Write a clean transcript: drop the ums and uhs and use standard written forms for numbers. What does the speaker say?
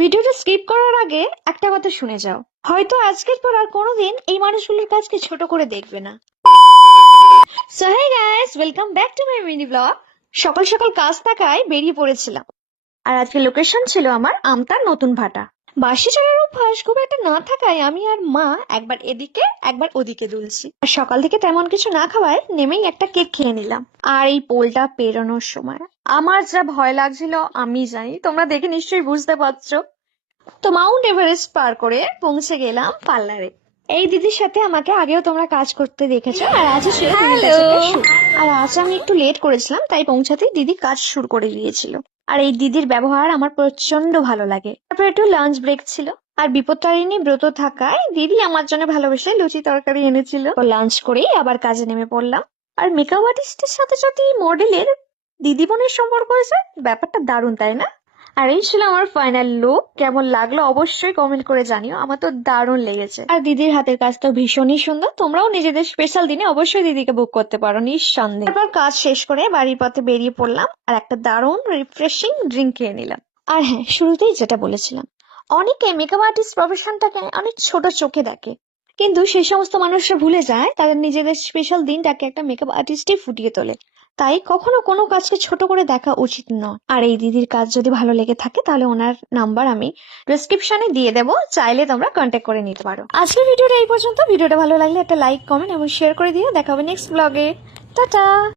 ভিডিওটা স্কিপ করার আগে একটা কথা শুনে যাও। হয়তো আজকের পর আর কোনোদিন এই মানুষগুলোর কাজকে ছোট করে দেখবে না। So hi guys, welcome back to my mini blog. সকাল সকাল কাজ থাকায় বেরিয়ে পড়েছিলাম। আর আজকে লোকেশন ছিল আমার আমতার নতুন ভাটা। বাসি চড়ার অভ্যাস খুব একটা না থাকায় আমি আর মা একবার এদিকে একবার ওদিকে দুলছি। আর সকাল থেকে তেমন কিছু না খাওয়ায় নেমেই একটা কেক খেয়ে নিলাম। আর এই পোলটা পেরোনোর সময় আমার যা ভয় লাগছিল আমি জানি, তোমরা দেখে নিশ্চয়ই বুঝতে পারছো। তো মাউন্ট এভারেস্ট পার করে পৌঁছে গেলাম পার্লারে। এই দিদির সাথে আমাকে আগেও তোমরা কাজ করতে দেখেছো, আর আজও ছিল দিদির কাছে একটা shoot। আর আজ আমি একটু লেট করেছিলাম, তাই পৌঁছাতেই দিদি কাজ শুরু করে দিয়েছিল। আর এই দিদির ব্যবহার আমার প্রচন্ড ভালো লাগে। তারপর একটু লাঞ্চ ব্রেক ছিল, আর বিপত্তারিণী ব্রত থাকায় দিদি আমার জন্য ভালোবেসে লুচি তরকারি এনেছিল। লাঞ্চ করেই আবার কাজে নেমে পড়লাম। আর মেকআপ আর্টিস্টের সাথে যদি মডেলের দিদি বোনের সম্পর্ক হয়েছে, ব্যাপারটা দারুণ তাই না? আর এই ছিল আমার ফাইনাল লুক। কেমন লাগলো অবশ্যই কমেন্ট করে জানিও, আমার তো দারুণ লেগেছে। আর দিদির হাতের কাজ তো ভীষণই সুন্দর। তোমরাও নিজেদের স্পেশাল দিনে অবশ্যই দিদিকে বুক করতে পারো নিঃসন্দেহে। তারপর কাজ শেষ করে বাড়ির পথে বেরিয়ে পড়লাম, আর একটা দারুণ রিফ্রেশিং ড্রিঙ্ক খেয়ে নিলাম। আর হ্যাঁ, শুরুতেই যেটা বলেছিলাম, অনেকে মেকআপ আর্টিস্ট প্রফেশনটাকে অনেক ছোট চোখে দেখে, কিন্তু সেই সমস্ত মানুষরা ভুলে যায় তাদের নিজেদের স্পেশাল দিনটাকে একটা মেকআপ আর্টিস্টই ফুটিয়ে তোলে। তাই কখনো কোনো কাজকে ছোট করে দেখা উচিত নয়। আর এই দিদির কাজ যদি ভালো লেগে থাকে তাহলে ওনার নাম্বার আমি ডেসক্রিপশনে দিয়ে দেবো, চাইলে তোমরা কন্ট্যাক্ট করে নিতে পারো। আজকের ভিডিওটা এই পর্যন্ত। ভিডিওটা ভালো লাগলে একটা লাইক, কমেন্ট এবং শেয়ার করে দিও। দেখা হবে নেক্সট ব্লগে। টাটা।